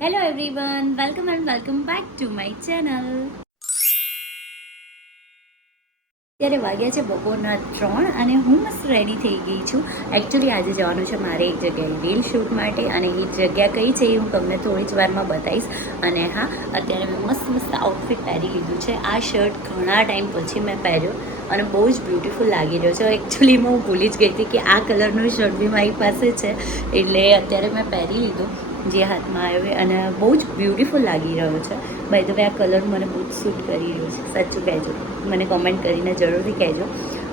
Hello everyone welcome and welcome back to my channel અત્યારે વાગ્યા છે બપોરના ત્રણ અને હું મસ્ત રેડી થઈ ગઈ છું. એકચ્યુઅલી આજે જવાનું છે મારે એક જગ્યાએ રીલ શૂટ માટે અને એ જગ્યા કઈ છે એ હું તમને થોડી જ વારમાં બતાવીશ. અને હા, અત્યારે મેં મસ્ત મસ્ત આઉટફિટ પહેરી લીધું છે. આ શર્ટ ઘણા ટાઈમ પછી મેં પહેર્યો અને બહુ જ બ્યુટીફુલ લાગી રહ્યો છે. એકચ્યુઅલીમાં હું ભૂલી જ ગઈ હતી કે આ કલરનો શર્ટ બી મારી પાસે છે. એટલે અત્યારે મેં પહેરી લીધું. જે હાથમાં આવ્યો અને બહુ જ બ્યુટિફુલ લાગી રહ્યો છે. બાય ધ વે આ કલર મને બહુ જ સૂટ કરી રહ્યો છે. સાચું કહેજો. મને કોમેન્ટ કરીને જરૂરથી કહેજો.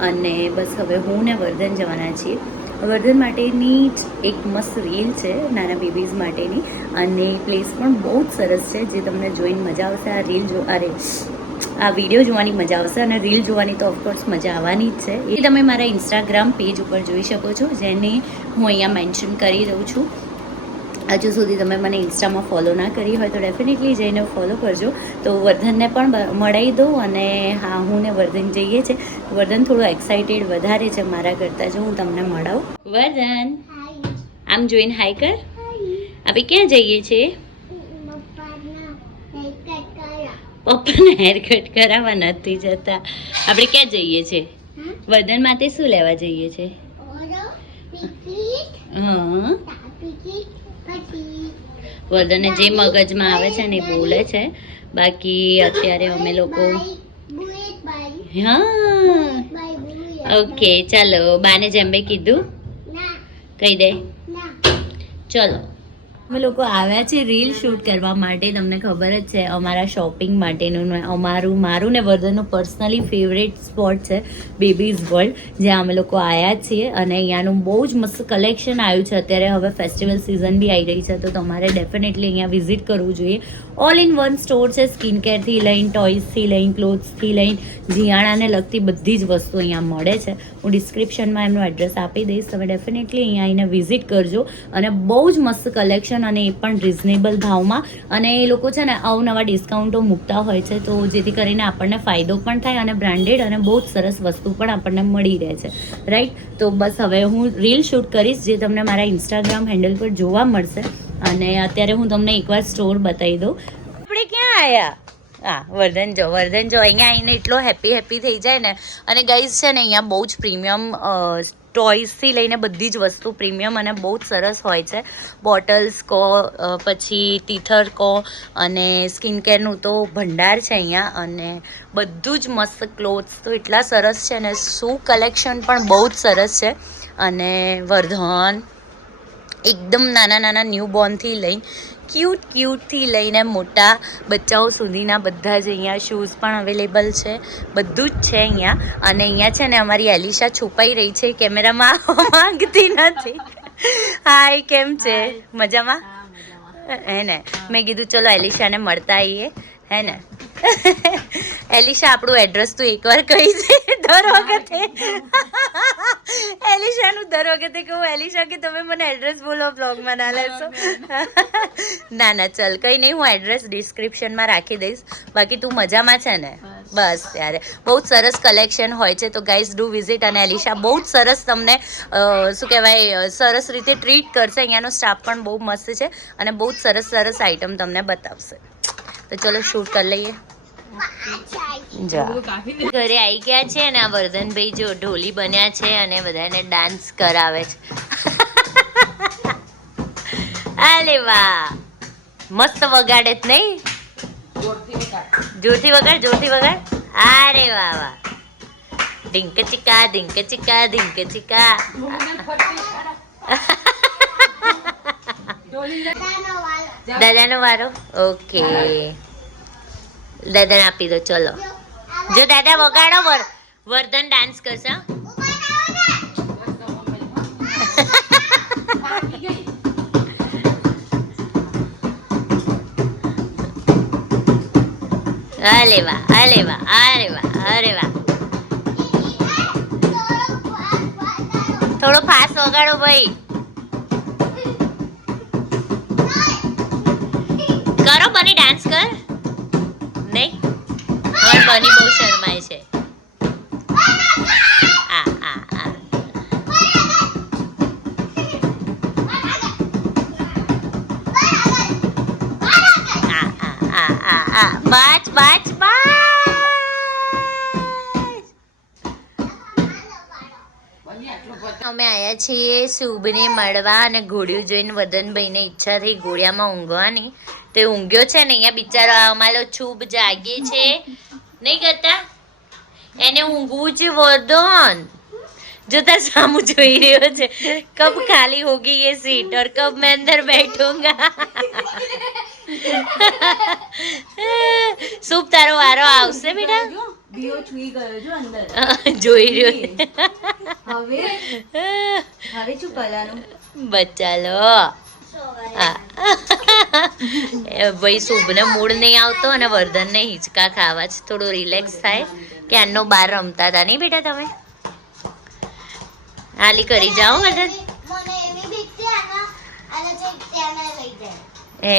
અને બસ હવે હું ને વર્ધન જવાના છીએ. વર્ધન માટેની જ એક મસ્ત રીલ છે, નાના બેબીઝ માટેની. અને પ્લેસ પણ બહુ જ સરસ છે, જે તમને જોઈને મજા આવશે. આ રીલ જો અરે, આ વીડિયો જોવાની મજા આવશે અને રીલ જોવાની તો ઓફકોર્સ મજા આવવાની જ છે. એ તમે મારા ઇન્સ્ટાગ્રામ પેજ ઉપર જોઈ શકો છો, જેને હું અહીંયા મેન્શન કરી દઉં છું. હજુ સુધી તમે મને ઇન્સ્ટામાં ફોલો ના કરી હોય તો ડેફિનેટલી જઈને ફોલો કરજો. તો વર્ધનને પણ મળાવી દઉં અને હા હું ને વર્ધન જઈએ છે. વર્ધન થોડું એક્સાઇટેડ વધારે છે મારા કરતાં. જો હું તમને મળાવું. વર્ધન આમ જોઈને હાઈ કર. આપણે ક્યાં જઈએ છીએ પપ્પાને હેર કટ કરાવવા નથી જતા. આપણે ક્યાં જઈએ છીએ વર્ધન માટે શું લેવા જઈએ છીએ હા. વર્ધને જે મગજમાં આવે છે ને એ બોલે છે. બાકી અત્યારે અમે લોકો હા. ઓકે ચાલો બાને જેમ બે કીધું. કહી દે. ચલો. અમે લોકો આવ્યા છે રીલ શૂટ કરવા માટે, તમને ખબર જ છે, અમારા શોપિંગ માટેનું અમારું, મારું ને વર્ધનનું પર્સનલી ફેવરેટ સ્પોટ છે બેબીઝ વર્લ્ડ, જ્યાં અમે લોકો આવ્યા છીએ અને અહીંયાનું બહુ જ મસ્ત કલેક્શન આવ્યું છે. અત્યારે હવે ફેસ્ટિવલ સિઝન બી આવી રહી છે, તો તમારે ડેફિનેટલી અહીંયા વિઝિટ કરવું જોઈએ. ઓલ ઇન વન સ્ટોર છે સ્કિન કેરથી લઈને, ટોયઝથી લઈને ક્લોથ્સથી લઈને, જીયાણાને લગતી બધી જ વસ્તુ અહીંયા મળે છે. હું ડિસ્ક્રિપ્શનમાં એમનું એડ્રેસ આપી દઈશ, તમે ડેફિનેટલી અહીંયા આવીને વિઝિટ કરજો. અને બહુ જ મસ્ત કલેક્શન અને એ પણ રિઝનેબલ ભાવમાં. અને એ લોકો છે ને અવનવા ડિસ્કાઉન્ટો મૂકતા હોય છે, તો જેથી કરીને આપણને ફાયદો પણ થાય અને બ્રાન્ડેડ અને બહુ જ સરસ વસ્તુ પણ આપણને મળી રહે છે. રાઈટ તો બસ હવે હું રીલ શૂટ કરીશ, જે તમને મારા ઇન્સ્ટાગ્રામ હેન્ડલ પર જોવા મળશે. અને અત્યારે હું તમને એકવાર સ્ટોર બતાવી દઉં. આપણે ક્યાં આવ્યા હા, વર્ધન જો વર્ધન જો, અહીંયા આવીને એટલો હેપી હેપી થઈ જાય ને. અને ગઈઝ છે ને, અહીંયા બહુ જ પ્રીમિયમ ટોયસથી લઈને બધી જ વસ્તુ પ્રીમિયમ અને બહુ જ સરસ હોય છે. બોટલ્સ કહો પછી ટીથર કહો અને સ્કિન કેરનું તો ભંડાર છે અહીંયા અને બધું જ મસ્ત ક્લોથ્સ તો એટલા સરસ છે ને શું કલેક્શન પણ બહુ જ સરસ છે. અને વર્ધન, એકદમ નાના નાના ન્યૂબોર્નથી લઈને ક્યુટ ક્યુટથી લઈને મોટા બચ્ચાઓ સુધીના બધા જ અહીંયા શૂઝ પણ અવેલેબલ છે. બધું જ છે અહીંયા. અને અહીંયા છે ને અમારી એલિશા છુપાઈ રહી છે કેમેરામાં. માંગતી નથી. હાય કેમ છે? મજામાં? હે ને? મેં કીધું ચલો એલિશાને મળતા આવીએ હે ને? એલિશા આપણું એડ્રેસ તું એકવાર કહી દે. દર વખતે. એલિશાનું દર વખતે કહું એલિશા કે તમે મને એડ્રેસ બોલો બ્લોગમાં ના લેશો. ના ના ચલ કંઈ નહીં હું એડ્રેસ ડિસ્ક્રિપ્શનમાં રાખી દઈશ. બાકી તું મજામાં છે ને? બસ. ત્યારે. બહુ જ સરસ કલેક્શન હોય છે. તો ગાઈઝ ડુ વિઝિટ અને એલિશા બહુ જ સરસ તમને શું કહેવાય સરસ રીતે ટ્રીટ કરશે. અહીંયાનો સ્ટાફ પણ બહુ મસ્ત છે અને બહુ જ સરસ સરસ આઈટમ તમને બતાવશે. તો ચલો શૂટ કરી લઈએ. જા. ઘરે આવી ગયા છે અને આ વર્ધનભાઈ જો ઢોલી બન્યા છે અને બધાને ડાન્સ કરાવે છે. અરે વાહ. મસ્ત વગાડે જ નહીં? જોરથી વગાડ જોરથી વગાડ. અરે વાહ વાહ. ઢીંક ચિકા ઢીંક ચિકા ઢીંક ચિકા. દાદાનો વારો? ઓકે. દાદાને આપી દો ચલો. જો દાદા વગાડો, વર, વર્ધન ડાન્સ કરશે અરે વાહ અરે વાહ અરે વાહ અરે વાહ. થોડો ફાસ્ટ વગાડો ભાઈ. કરો, બની ડાન્સ કર. પણ બની બહુ શરમાય છે. અમે આવ્યા છીએ શુભને મળવા અને ઘોડિયું જોઈને વદનભાઈને ઈચ્છા થઈ ઘોડિયામાં ઊંઘવાની. તે ઊંઘ્યો છે ને, અહીંયા બિચારો અમારો શુભ જાગે છે. નહીં કરતા? એને ઊંઘવું છે વદન જોતા સામુ જોઈ રહ્યો છે. કબ ખાલી હોગી યે સીટ ઓર કબ મેં અંદર બેઠુંગા. સૂપ તારો વારો આવશે બેટા? જોઈ રહ્યો હવે? હવે શું કરવાનું? બચાલો ભાઈ શુભને મૂડ નહીં આવતો અને વર્ધનને હિંચકા ખાવા છે થોડું રિલેક્સ થાય. કે આનો બહાર રમતા હતા નહીં બેટા તમે? હાલી કરી જાઓ વર્ધન. એ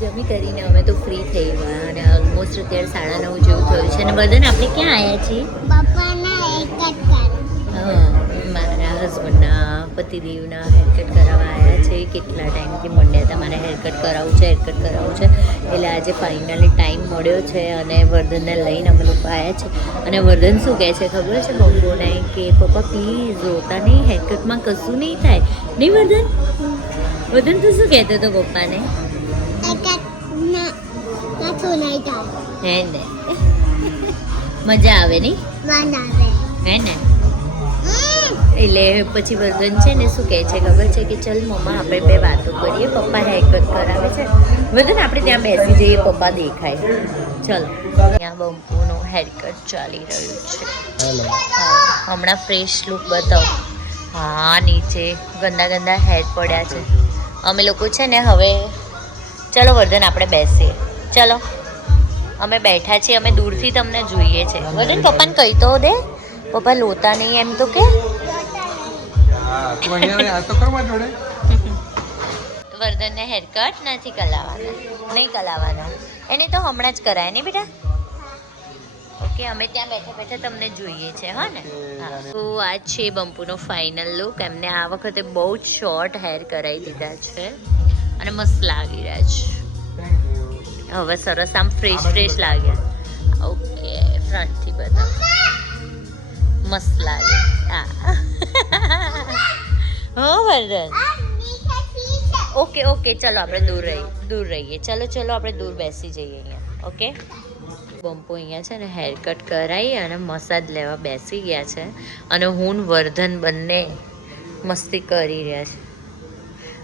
જમી કરીને અમે તો ફ્રી થઈ ગયા અને ઓલમોસ્ટ અત્યારે સાડા નવ જેવું થયું છે. અને બધાને આપણે ક્યાં આવ્યા છીએ? મારા હસબન્ડના પતિદેવના હેરકટ કરાવવા છે કેટલા ટાઈમથી મંડ્યા હતા મારે હેરકટ કરાવવું છે હેરકટ કરાવવું છે. એટલે આજે ફાઇનલી ટાઈમ મળ્યો છે અને વર્ધનને લઈને અમે લોકો આવ્યા છે. અને વર્ધન શું કહે છે ખબર છે બપોરને કે પપ્પા પ્લીઝ રોતા નહીં હેરકટમાં કશું નહીં થાય. નહીં વર્ધન? વર્ધન તું શું કહેતો હતો પપ્પાને? હે ને? મજા આવે નહીં? હે ને? એટલે પછી વર્ધન છે ને શું કહે છે ખબર છે કે ચલ મમ્મા આપણે બે વાતો કરીએ પપ્પા હેરકટ કરાવે છે. વર્ધન આપણે ત્યાં બેસી જઈએ પપ્પા દેખાય. ચલ ત્યાં બંપુનો હેરકટ ચાલી રહ્યું છે. હા, હમણાં ફ્રેશ લુક બતાવો. હા નીચે ગંદા ગંદા હેર પડ્યા છે. અમે લોકો છે ને હવે ચલો વર્ધન આપણે બેસીએ. ચલો અમે બેઠા છીએ અમે દૂરથી તમને જોઈએ છે. વર્ધન પપ્પાને કહી તો દે. પપ્પા લોતા નહીં એમ તો કે. હા, તું અહીંયા આ તો કરવા જોડે. વર્ધનને હેરકટ નથી કલાવાનો નહીં કલાવાનો એને તો હમણાં જ કરાય ને બેટા? ઓકે અમે ત્યાં બેઠા બેઠા તમને જોઈએ છે હા ને? તો આ છે બંપુનો ફાઇનલ લુક એમને આ વખતે બહુ જ શોર્ટ હેર કરાવી દીધા છે. અને મસ્ત લાગી રહ્યા છે. હવે સરસ આમ ફ્રેશ ફ્રેશ લાગ્યા ઓકે ફ્રન્ટથી બધા મસ્ત લાગે. હા. હો વર્ધન. ઓકે ઓકે ચલો આપણે દૂર રહીએ દૂર રહીએ. ચલો ચલો આપણે દૂર બેસી જઈએ અહીંયા ઓકે? બમ્પો અહીંયા છે ને હેરકટ કરાવી અને મસાજ લેવા બેસી ગયા છે. અને હું વર્ધન બંને મસ્તી કરી રહ્યા છે.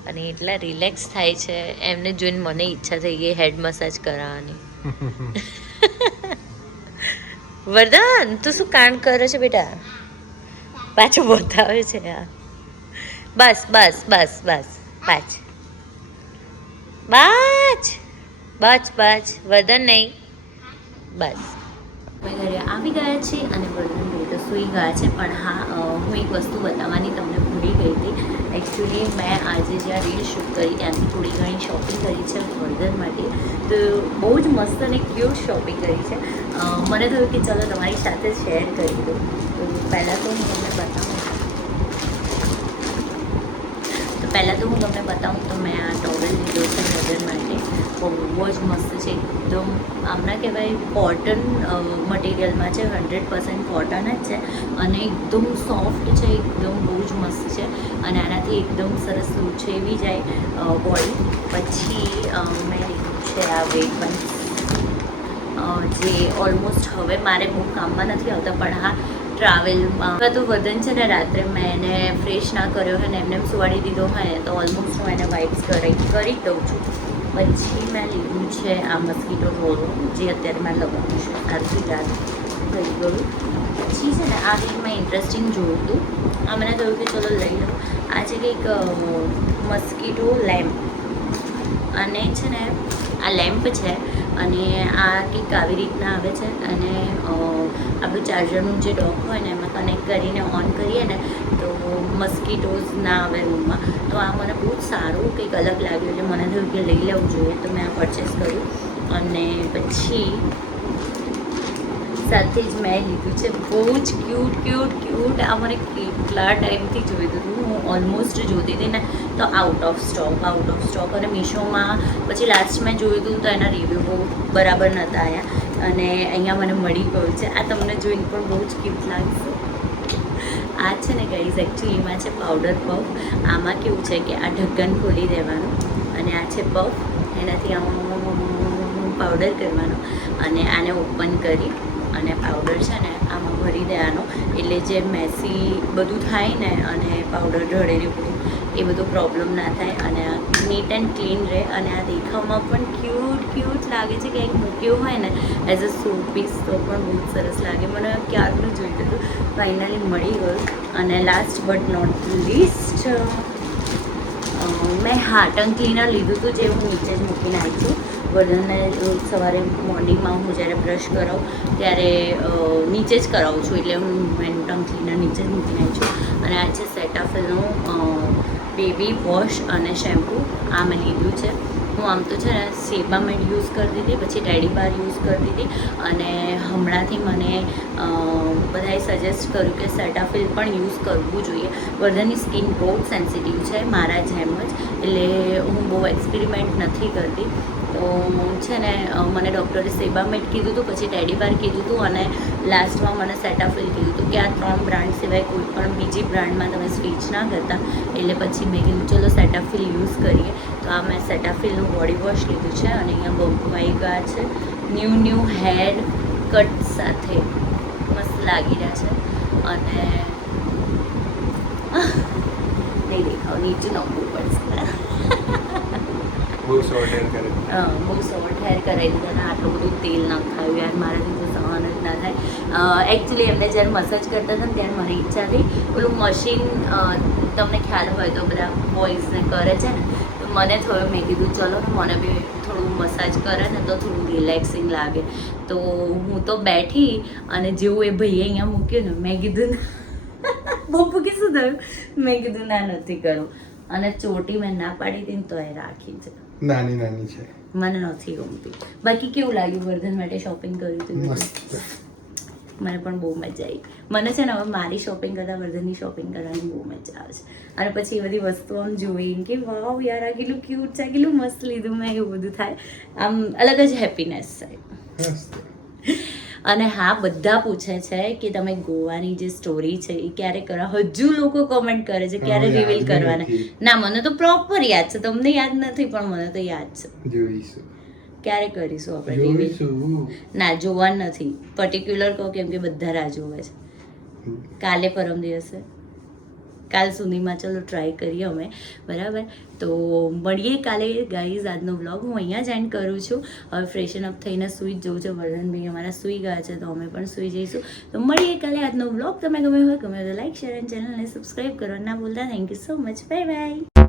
અને એટલા રિલેક્સ થાય છે એમને જોઈને મને ઈચ્છા થઈ ગઈ હેડ મસાજ કરાવવાની. વરદાન તું શું કાંડ કરે છે બેટા? પાછું બતાવે છે આ. બસ બસ બસ બસ. પાછ બાચ બચ બચ વર્ધન નહીં. બસ. અમે ઘરે આવી ગયા છીએ અને વર્ધનભાઈ તો સૂઈ ગયા છે. પણ હા હું એક વસ્તુ બતાવવાની તમને ભૂલી ગઈ હતી. એકચ્યુઅલી મેં આજે જ્યાં રીલ શૂટ કરી ત્યાંથી થોડી ઘણી શોપિંગ કરી છે વર્ધન માટે. તો બહુ જ મસ્ત અને ક્યુટ શોપિંગ કરી છે. મને થયું કે ચલો તમારી સાથે શેર કરી દઉં. તો પહેલાં તો હું તમને બતાવું તો પહેલાં તો હું તમને બતાવું તો મેં આ ટોવેલ લીધો છે નજર માટે. બહુ જ મસ્ત છે. એકદમ આમના કહેવાય કોટન મટીરિયલમાં છે હંડ્રેડ પર્સન્ટ કોટન જ છે. અને એકદમ સોફ્ટ છે, એકદમ બહુ જ મસ્ત છે. અને આનાથી એકદમ સરસ લૂછેવી જાય બોડી પછી મેં લીધું છે આ વેટ પણ જે ઓલમોસ્ટ હવે મારે બહુ કામમાં નથી આવતા, પણ હા ટ્રાવેલમાં. તો વદન છે ને, રાત્રે મેં એને ફ્રેશ ના કર્યો હોય ને, એમને એમ સુવાડી દીધો હોય તો ઓલમોસ્ટ હું એને વાઇપ્સ કરી કરી દઉં છું. પછી મેં લીધું છે આ મસ્કીટો રોલો જે અત્યારે મેં લગાવ્યું છે આજથી રાત થઈ ગયું. પછી છે ને, આ કંઈક મેં ઇન્ટરેસ્ટિંગ જોયું. હતું આ મને થયું કે ચલો લઈ લઉં. આ છે કંઈક મસ્કીટો લેમ્પ અને છે ને, આ લેમ્પ છે અને આ કંઈક આવી રીતના આવે છે અને આપણું ચાર્જરનું જે ડોક હોય ને એમાં કનેક્ટ કરીને ઓન કરીએ ને, તો મસ્કીટોઝ ના આવે રૂમમાં તો આ મને બહુ જ સારું કંઈક અલગ લાગ્યું એટલે મને થયું કે લઈ લેવું જોઈએ. તો મેં આ પરચેસ કર્યું અને પછી સાથે જ મેં લીધું છે. બહુ જ ક્યુટ ક્યુટ ક્યુટ આ મને કેટલા ટાઈમથી જોઈતું હતું. હું ઓલમોસ્ટ જોતી હતી ને, તો out of stock out of stock અને મીશોમાં પછી લાસ્ટ મેં જોયું હતું તો એના રિવ્યૂ બહુ બરાબર નહોતા આવ્યા અને અહીંયા મને મળી ગયું છે. આ તમને જોઈને પણ બહુ જ ક્યુટ લાગશે. આ છે ને ગાઈઝ એકચ્યુઅલીમાં છે પાવડર પફ આમાં કેવું છે કે આ ઢક્કન ખોલી દેવાનું અને આ છે પફ એનાથી આમાં પાવડર કરવાનો અને આને ઓપન કરી અને પાવડર છે ને, આમાં ભરી દેવાનો. એટલે જે મેસી બધું થાય ને અને પાવડર ઢળેલું બધું, એ બધું પ્રોબ્લેમ ના થાય. અને આ નીટ એન્ડ ક્લીન રહે. અને આ દેખાવમાં પણ ક્યુટ ક્યુટ લાગે છે કંઈક મૂક્યું હોય ને એઝ અ શો પીસ તો પણ બહુ સરસ લાગે. મને ક્યારનું જોઈતું હતું ફાઇનલી મળી ગયું. અને લાસ્ટ બટ નોટ લીસ્ટ મેં હાટન ક્લીનર લીધું હતું, જે હું નીચે જ મૂકીને આવી છું. રોજ સવારે મોર્નિંગમાં હું જ્યારે બ્રશ કરાવું ત્યારે નીચે જ કરાવું છું. એટલે હું મેન્ટમ ક્લીનર નીચે જ મૂકી છું. અને આ છે સેટાફિલનું બેબી વોશ અને શેમ્પૂ. આ મેં લીધું છે. હું આમ તો છે ને સેબામેડ યુઝ કરતી હતી, પછી ડેડી બાર યુઝ કરતી હતી. અને હમણાંથી મને બધાએ સજેસ્ટ કર્યું કે સેટાફિલ પણ યુઝ કરવું જોઈએ. વર્ધનની સ્કિન બહુ સેન્સિટિવ છે, મારા જેમ જ. એટલે હું બહુ એક્સપેરિમેન્ટ નથી કરતી. તો છે ને મને ડૉક્ટરે સેબામેટ કીધું હતું પછી ટેડીબાર કીધું હતું અને લાસ્ટમાં મને સેટાફિલ કીધું હતું કે આ ત્રણ બ્રાન્ડ સિવાય કોઈ પણ બીજી બ્રાન્ડમાં તમે સ્વિચ ના કરતા. એટલે પછી મેં કીધું, ચલો સેટાફિલ યુઝ કરીએ. તો આ મેં સેટાફિલનું બોડી વોશ લીધું છે અને અહીંયા બહુ ગયા છે. ન્યૂ ન્યૂ હેર કટ સાથે મસ્ત લાગી રહ્યા છે. અને નહીં દેખાવ, નીચે પડશે બહુ શોર્ટ હેર કરાવી દીધા અને આટલું બધું તેલ નાખાયું યાર મારાથી તો સહન જ ના થાય. એકચ્યુઅલી એમને જ્યારે મસાજ કરતા હતા ત્યારે મારી ઈચ્છા થઈ પેલું મશીન તમને ખ્યાલ હોય તો બધા બોಯ್સને કરે છે ને, તો મને થયું, મેં કીધું, ચલો ને મને બી થોડું મસાજ કરે ને તો થોડું રિલેક્સિંગ લાગે. તો હું તો બેઠી અને જેવું એ ભાઈએ અહીંયા મૂક્યું ને, મેં કીધું બપુ કે શું થયું? મેં કીધું, ના, નથી કરવું અને ચોટી મેં ના પાડી હતી ને તો એ રાખી છે નાની નાની છે. મને નથી ગમતી. બાકી કેવું લાગ્યું વર્ધન માટે શોપિંગ કર્યું હતું મસ્ત. મને પણ બહુ મજા આવી. મને છે ને હવે મારી શોપિંગ કરતાં વર્ધનની શોપિંગ કરવાની બહુ મજા આવે છે. અને પછી એ બધી વસ્તુઓ આમ જોઈ કે વાવ યાર આ કેટલું ક્યુટ છે કેટલું મસ્ત લીધું મેં એવું બધું થાય. આમ અલગ જ હેપીનેસ મસ્ત. અને હા બધા પૂછે છે કે તમે ગોવાની જે સ્ટોરી છે એ ક્યારે કરો? હજુ લોકો કમેન્ટ કરે છે ક્યારે રિવીલ કરવાના? ના મને તો પ્રોપર યાદ છે. તમને યાદ નથી પણ મને તો યાદ છે. જોઈશું. ક્યારે કરીશું આપણે રિવીલ ના જોવા નથી. પર્ટિક્યુલર કહો કેમ કે બધા રાહ જોવે છે. કાલે પરમ દિવસે. કાલ સુધીમાં ચલો ટ્રાય કરીએ અમે. બરાબર? તો મળીએ કાલે ગાઈઝ આજનો બ્લોગ હું અહીંયા જ એન્ડ કરું છું. હવે ફ્રેશન અપ થઈને સૂઈ જ જોઉં છું. વર્ધનભાઈ અમારા સૂઈ ગયા છે, તો અમે પણ સૂઈ જઈશું. તો મળીએ કાલે આજનો બ્લોગ તમે ગમે હોય, ગમે તો લાઈક શેર અને ચેનલને સબસ્ક્રાઈબ કરવા ના ભૂલતા. Thank you so much bye bye